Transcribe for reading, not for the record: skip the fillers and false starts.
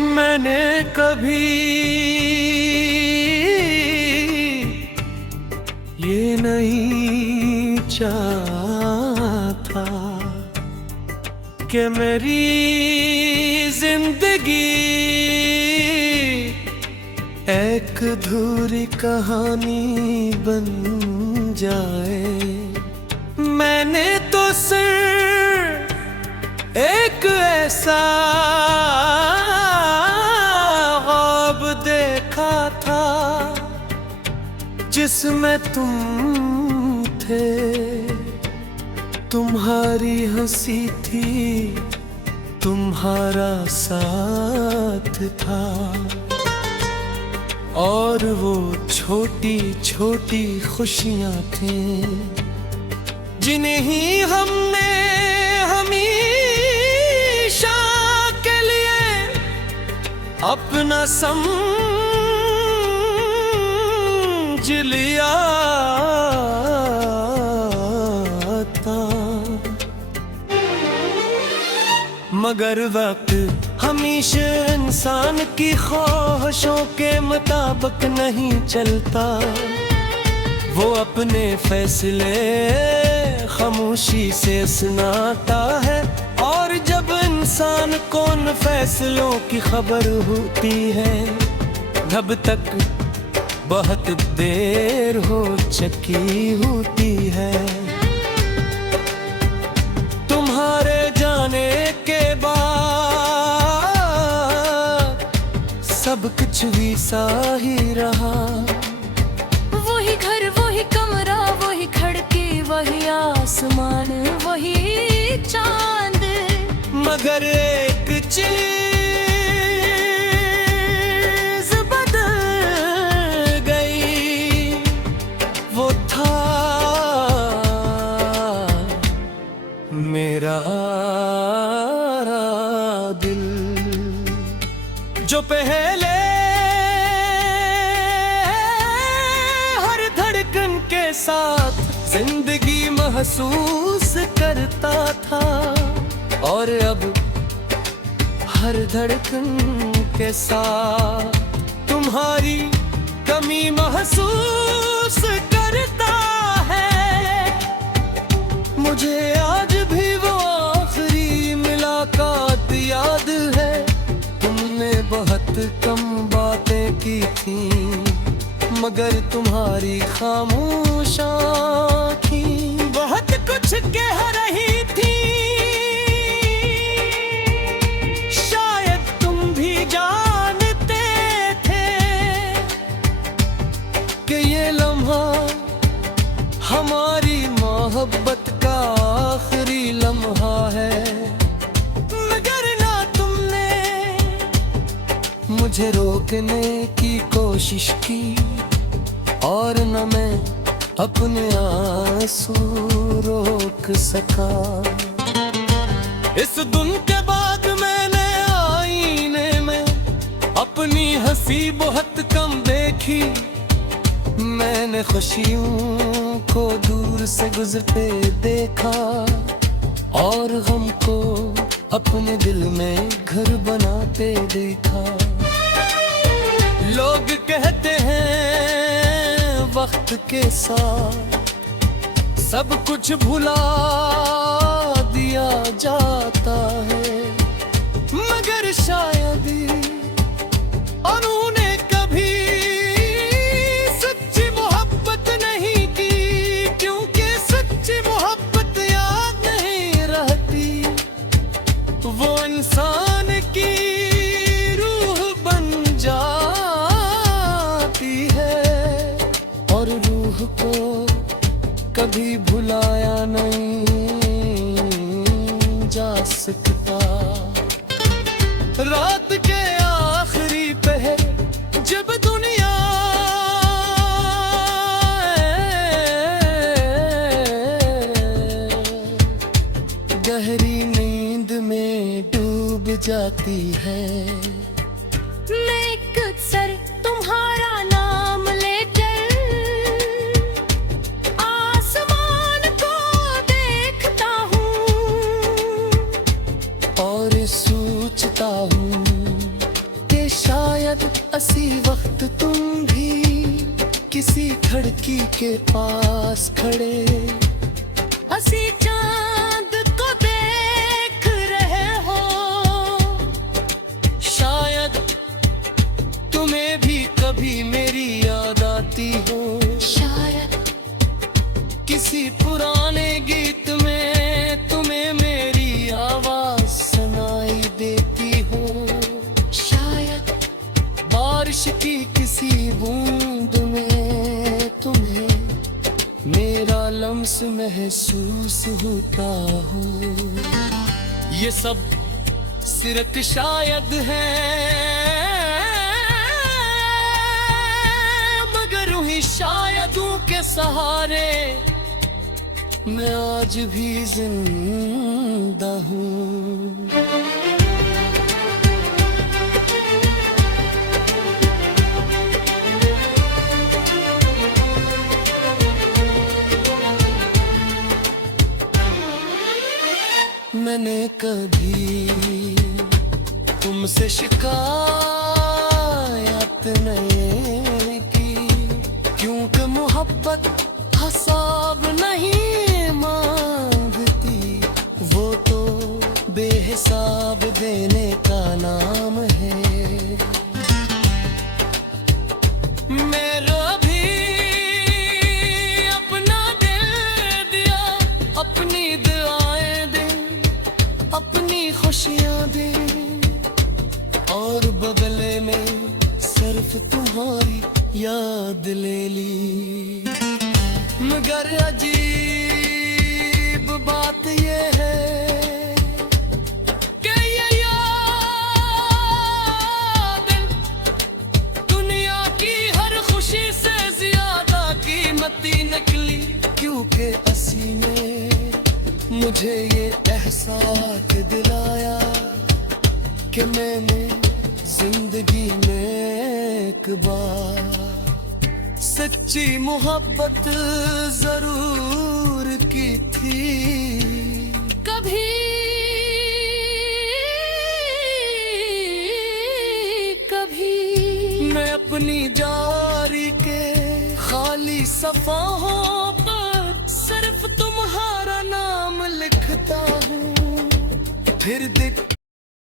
मैंने कभी ये नहीं चाहा कि मेरी जिंदगी एक अधूरी कहानी बन जाए। मैंने तो सिर्फ एक ऐसा ख्वाब देखा था जिसमें तुम थे, तुम्हारी हंसी थी, तुम्हारा साथ था, और वो छोटी छोटी खुशियां थी जिन्हें ही हमने हमेशा के लिए अपना समझ लिया था। मगर वक्त हमेशा इंसान की ख्वाहिशों के मुताबिक नहीं चलता। वो अपने फैसले खामोशी से सुनाता है, और जब इंसान को उन फैसलों की खबर होती है तब तक बहुत देर हो चुकी होती है। तुम्हारे जाने के बाद सब कुछ भी सा ही रहा। वही घर, वही कमरा, वही खिड़की, वही आसमान, वही चांद, मगर एक चीज बदल गई, वो था मेरा दिल, जो पहले हर धड़कन के साथ जिंदगी महसूस करता था, और अब हर धड़कन के साथ तुम्हारी कमी महसूस करता है। मुझे आज भी वो आखिरी मुलाकात याद है। तुमने बहुत कम बातें की थी, मगर तुम्हारी खामोश आँखें बहुत कुछ कह रही थी। शायद तुम भी जानते थे कि ये लम्हा हमारी मोहब्बत का आखिरी लम्हा है। मगर ना तुमने मुझे रोकने की कोशिश की, और न मैं अपने आंसू रोक सका। इस दिन के बाद मैंने आईने में अपनी हंसी बहुत कम देखी। मैंने खुशियों को दूर से गुजरते देखा, और गम को अपने दिल में घर बनाते देखा। लोग कहते हैं वक्त के साथ सब कुछ भुला दिया जाता है, मगर शायद उन्होंने कभी सच्ची मोहब्बत नहीं की, क्योंकि सच्ची मोहब्बत याद नहीं रहती। वो इंसान की रूह बन जाती है, और रूह को कभी भुलाया नहीं जा सकता। रात के आखिरी पहर जब दुनिया गहरी नींद में डूब जाती है, मैं एक सर तुम्हारा नाम ले चल आसमान को देखता हूँ, और सोचता हूँ शायद असी वक्त तुम भी किसी खिड़की के पास खड़े असी चांद को देख रहे हो। शायद तुम्हें भी कभी मेरी याद आती हो। शायद किसी पुराने गीत में तुम्हें मेरी आवाज सुनाई देती हो। शायद बारिश की किसी बूंद में तुम्हें मेरा लम्स महसूस होता हो। ये सब सिर्फ शायद है, मगर उन्हीं शायदों के सहारे मैं आज भी जिंदा हूँ। मैंने कभी तुमसे शिकायत नहीं की, क्योंकि मोहब्बत हिसाब नहीं मांगती। वो तो बेहिसाब देने का नाम है। मेरा भी अपना दिल दिया, अपनी दुआएं दे, अपनी खुशियां दे, और बदले में सिर्फ तुम्हारी याद ले ली। मगर अजीब बात ये है कि ये याद दुनिया की हर खुशी से ज्यादा कीमती निकली, क्योंकि असी ने मुझे ये एहसास दिलाया कि मैंने जिंदगी में एक बार सच्ची मोहब्बत जरूर की थी। कभी कभी मैं अपनी जारी के खाली सफ़ाहों पर सिर्फ तुम्हारा नाम लिखता हूँ। फिर दिख